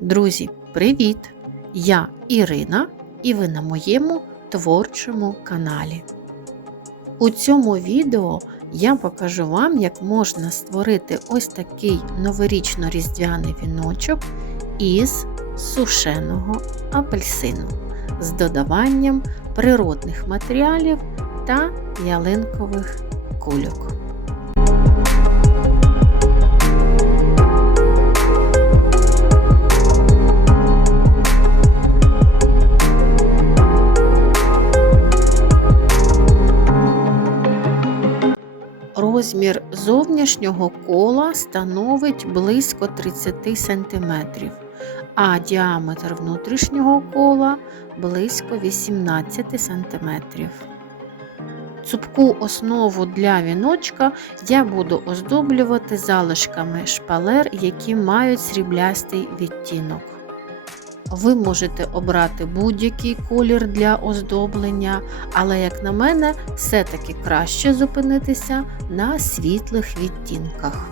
Друзі, привіт! Я Ірина і ви на моєму творчому каналі. У цьому відео я покажу вам, як можна створити ось такий новорічно-різдвяний віночок із сушеного апельсину з додаванням природних матеріалів та ялинкових кульок. Розмір зовнішнього кола становить близько 30 см, а діаметр внутрішнього кола близько 18 см. Цупку основу для віночка я буду оздоблювати залишками шпалер, які мають сріблястий відтінок. Ви можете обрати будь-який колір для оздоблення, але, як на мене, все-таки краще зупинитися на світлих відтінках.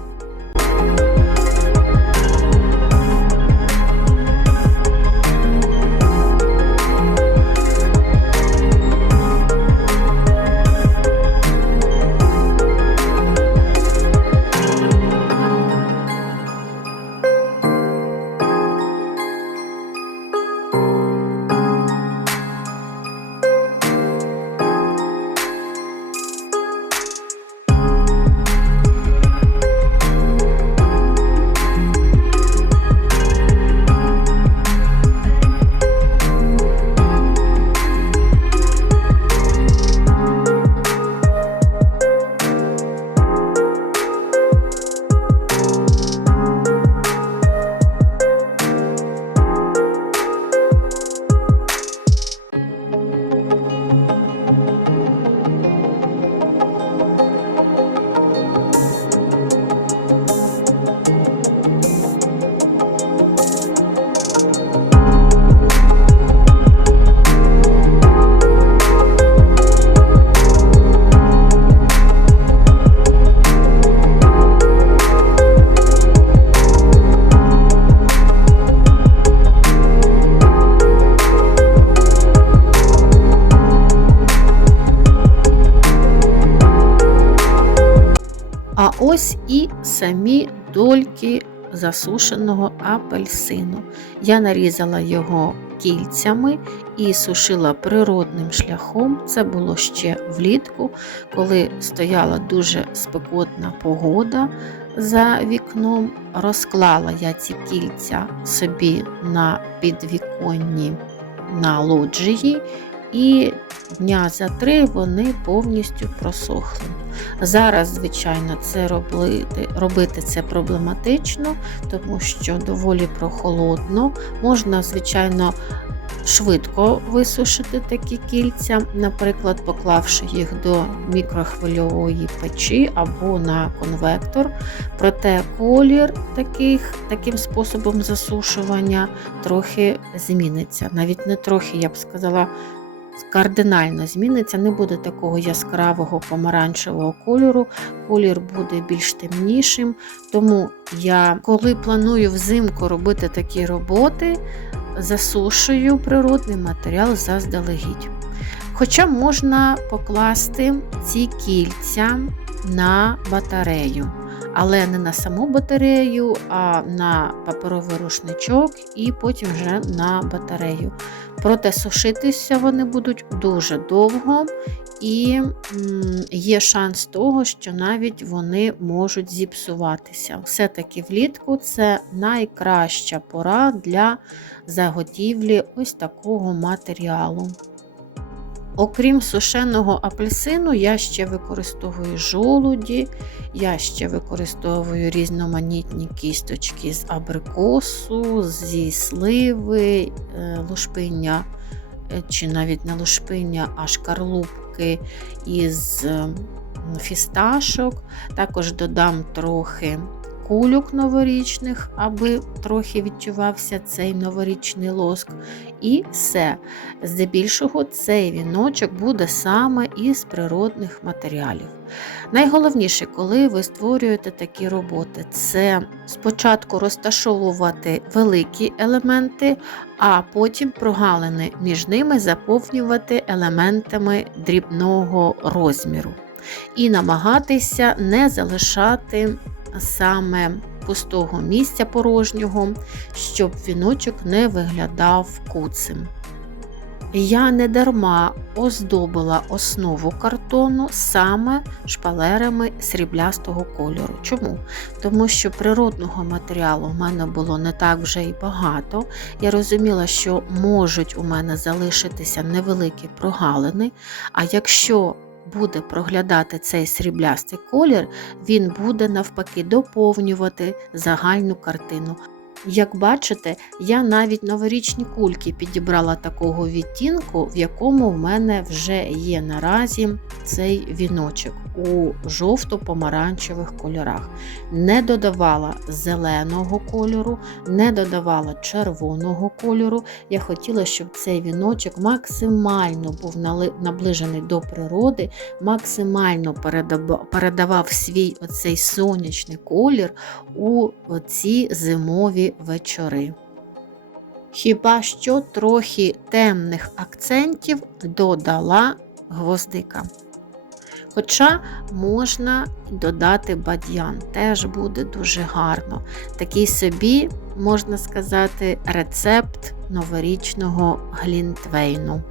Ось і самі дольки засушеного апельсину. Я нарізала його кільцями і сушила природним шляхом. Це було ще влітку, коли стояла дуже спекотна погода за вікном. Розклала я ці кільця собі на підвіконні на лоджії. І дня за три вони повністю просохли. Зараз, звичайно, це робити, робити це проблематично, тому що доволі прохолодно. Можна, звичайно, швидко висушити такі кільця, наприклад, поклавши їх до мікрохвильової печі або на конвектор. Проте колір таких, таким способом засушування трохи зміниться. Навіть не трохи, я б сказала, кардинально зміниться, не буде такого яскравого помаранчевого кольору, колір буде більш темнішим. Тому я, коли планую взимку робити такі роботи, засушую природний матеріал заздалегідь. Хоча можна покласти ці кільця на батарею. Але не на саму батарею, а на паперовий рушничок і потім вже на батарею. Проте сушитися вони будуть дуже довго, і є шанс того, що навіть вони можуть зіпсуватися. Все-таки влітку це найкраща пора для заготівлі ось такого матеріалу. Окрім сушеного апельсину, я ще використовую жолуді, я ще використовую різноманітні кісточки з абрикосу, зі сливи, е, лушпиння, е, чи навіть не лушпиння, а шкарлупки із фісташок. Також додам трохи кульок новорічних, аби трохи відчувався цей новорічний лоск. І все. Здебільшого цей віночок буде саме із природних матеріалів. Найголовніше, коли ви створюєте такі роботи, це спочатку розташовувати великі елементи, а потім прогалини між ними заповнювати елементами дрібного розміру. І намагатися не залишати саме пустого місця порожнього, щоб віночок не виглядав куцим. Я не дарма оздобила основу картону саме шпалерами сріблястого кольору. Чому? Тому що природного матеріалу в мене було не так вже і багато. Я розуміла, що можуть у мене залишитися невеликі прогалини, а якщо буде проглядати цей сріблястий колір, він буде навпаки доповнювати загальну картину. Як бачите, я навіть новорічні кульки підібрала такого відтінку, в якому в мене вже є наразі цей віночок у жовто-помаранчевих кольорах. Не додавала зеленого кольору, не додавала червоного кольору. Я хотіла, щоб цей віночок максимально був наближений до природи, максимально передавав свій оцей сонячний колір у ці зимові вечори. Хіба що трохи темних акцентів додала гвоздика. Хоча можна додати бадьян, теж буде дуже гарно. Такий собі, можна сказати, рецепт новорічного глінтвейну.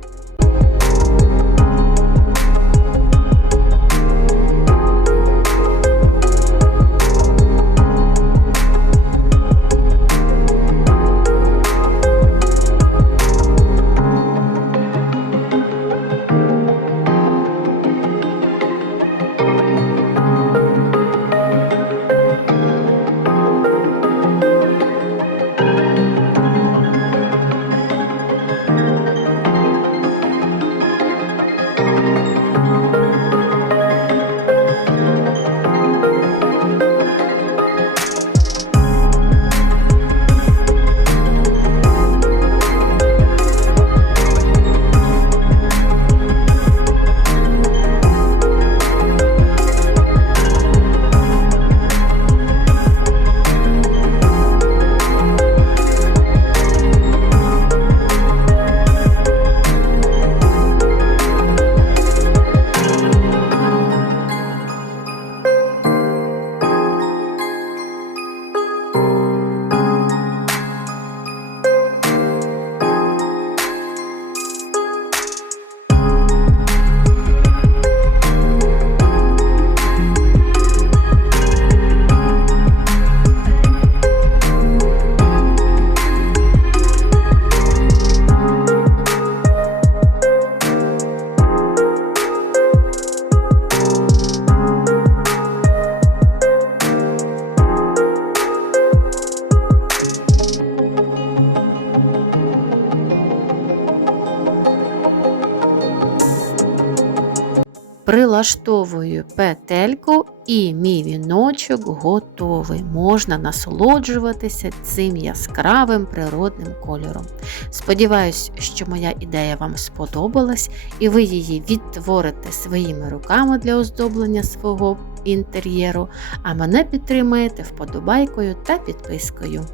Прилаштовую петельку і мій віночок готовий. Можна насолоджуватися цим яскравим природним кольором. Сподіваюсь, що моя ідея вам сподобалась і ви її відтворите своїми руками для оздоблення свого інтер'єру, а мене підтримаєте вподобайкою та підпискою.